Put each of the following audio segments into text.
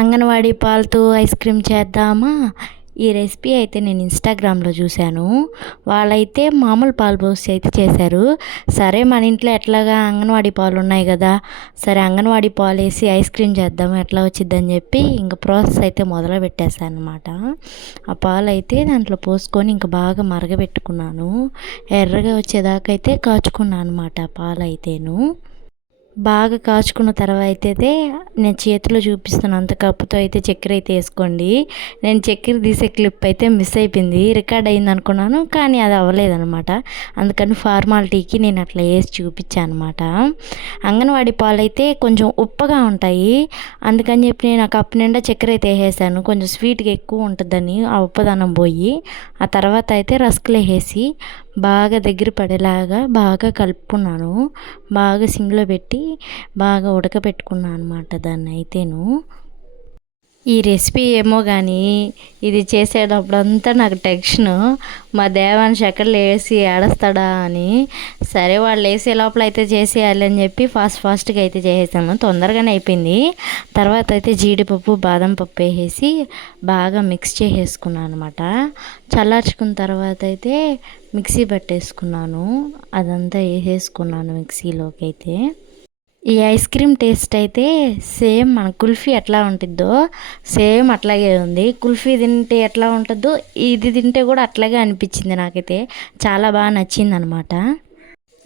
అంగన్వాడీ పాలతో ice cream చేద్దామా? ఈ రెసిపీ అయితే నేను ఇన్స్టాగ్రామ్లో చూశాను. వాళ్ళైతే మామూలు పాలు పోసి అయితే చేశారు. సరే మన ఇంట్లో ఎట్లాగా అంగన్వాడీ పాలు ఉన్నాయి కదా, సరే అంగన్వాడీ పాలు వేసి ఐస్ క్రీమ్ చేద్దాము ఎట్లా వచ్చిద్దని చెప్పి ఇంకా ప్రాసెస్ అయితే మొదలు పెట్టేశాను అనమాట. ఆ పాలు అయితే దాంట్లో పోసుకొని ఇంకా బాగా మరగబెట్టుకున్నాను. ఎర్రగా వచ్చేదాకా అయితే కాచుకున్నాను అనమాట పాలు అయితేను. బాగా కాచుకున్న తర్వాత అయితే నేను చేతిలో చూపిస్తున్నంత కప్పుతో అయితే చక్కెర అయితే వేసుకోండి. నేను చక్కెర తీసే క్లిప్ అయితే మిస్ అయిపోయింది, రికార్డ్ అయింది అనుకున్నాను కానీ అది అవ్వలేదనమాట. అందుకని ఫార్మాలిటీకి నేను అట్లా వేసి చూపించాను అనమాట. అంగన్వాడీ పాలు అయితే కొంచెం ఉప్పగా ఉంటాయి, అందుకని చెప్పి నేను ఆ కప్పు నిండా చక్కెర అయితే వేసేసాను. కొంచెం స్వీట్గా ఎక్కువ ఉంటుందని ఆ ఉప్పదనం పోయి, ఆ తర్వాత అయితే రస్కులు వేసి బాగా దగ్గర పడేలాగా బాగా కలుపుకున్నాను. బాగా సిమ్లో పెట్టి బాగా ఉడకబెట్టుకున్నాను అనమాట దాన్ని అయితేను. ఈ రెసిపీ ఏమో కానీ ఇది చేసేటప్పుడంతా నాకు టెన్షను, మా దేవాన్ష్ ఎక్కడ వేసి ఏడస్తాడా అని. సరే వాళ్ళు వేసే లోపల అయితే చేసేయాలి అని చెప్పి ఫాస్ట్గా అయితే చేసేసాను. తొందరగానే అయిపోయింది. తర్వాత అయితే జీడిపప్పు బాదం పప్పు వేసేసి బాగా మిక్స్ చేసేసుకున్నాను అనమాట. చల్లార్చుకున్న తర్వాత అయితే మిక్సీ పట్టేసుకున్నాను. అదంతా వేసేసుకున్నాను మిక్సీలోకి అయితే. ఈ ఐస్ క్రీమ్ టేస్ట్ అయితే సేమ్ మన కుల్ఫీ ఎట్లా ఉంటుందో సేమ్ అట్లాగే ఉంది. కుల్ఫీ తింటే ఎట్లా ఉంటుందో ఇది తింటే కూడా అట్లాగే అనిపించింది నాకైతే. చాలా బాగా నచ్చింది అనమాట.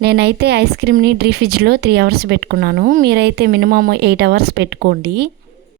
నేనైతే ఐస్ క్రీమ్ని ఫ్రిడ్జ్లో 3 hours పెట్టుకున్నాను. మీరైతే మినిమం 8 hours పెట్టుకోండి.